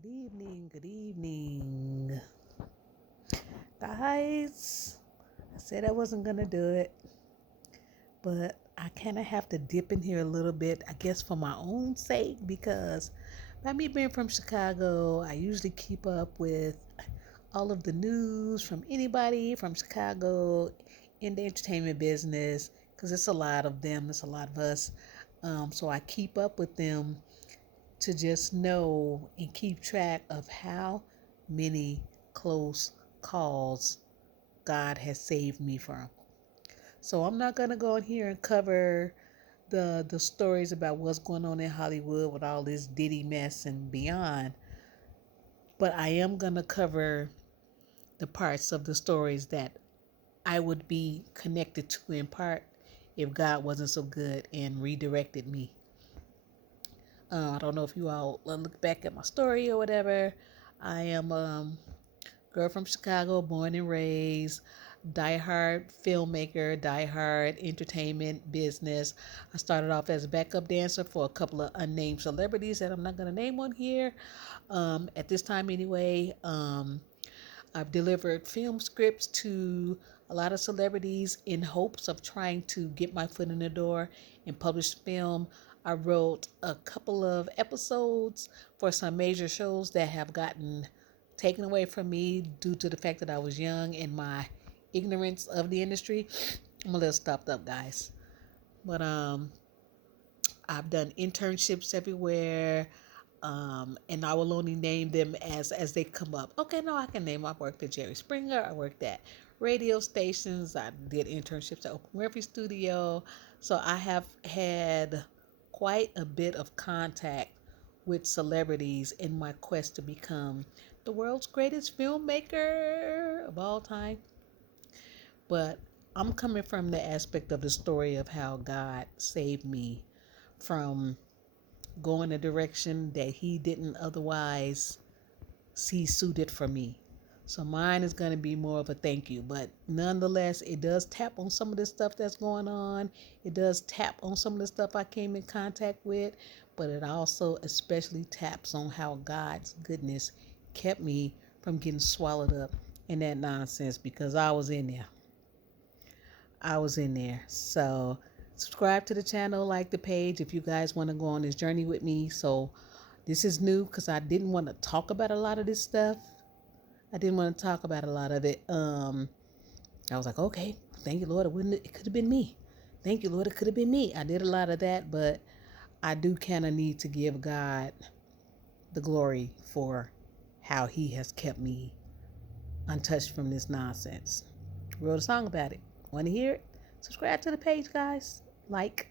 Good evening, good evening. Guys, I said I wasn't gonna do it, but I kind of have to dip in here a little bit, I guess for my own sake, because by me being from Chicago, I usually keep up with all of the news from anybody from Chicago in the entertainment business, because it's a lot of them, it's a lot of us. So I keep up with them to just know and keep track of how many close calls God has saved me from. So I'm not gonna go in here and cover the stories about what's going on in Hollywood with all this Diddy mess and beyond, but I am gonna cover the parts of the stories that I would be connected to in part if God wasn't so good and redirected me. I don't know if you all look back at my story or whatever. I am girl from Chicago, born and raised, diehard filmmaker, diehard entertainment business. I started off as a backup dancer for a couple of unnamed celebrities that I'm not going to name on here. At this time, anyway, I've delivered film scripts to a lot of celebrities in hopes of trying to get my foot in the door and publish film. I wrote a couple of episodes for some major shows that have gotten taken away from me due to the fact that I was young and my ignorance of the industry. I'm a little stopped up, guys. But I've done internships everywhere. And I will only name them as they come up. Okay, no, I can name. I worked at Jerry Springer. I worked at radio stations. I did internships at Oprah Winfrey Studio. So I have had quite a bit of contact with celebrities in my quest to become the world's greatest filmmaker of all time. But I'm coming from the aspect of the story of how God saved me from going a direction that He didn't otherwise see suited for me. So mine is going to be more of a thank you, but nonetheless, it does tap on some of the stuff that's going on. It does tap on some of the stuff I came in contact with, but it also especially taps on how God's goodness kept me from getting swallowed up in that nonsense because I was in there. I was in there. So subscribe to the channel, like the page if you guys want to go on this journey with me. So this is new because I didn't want to talk about a lot of this stuff. I didn't want to talk about a lot of it. I was like, okay, thank you, Lord. It could have been me. Thank you, Lord. It could have been me. I did a lot of that, but I do kind of need to give God the glory for how He has kept me untouched from this nonsense. Wrote a song about it. Want to hear it? Subscribe to the page, guys. Like.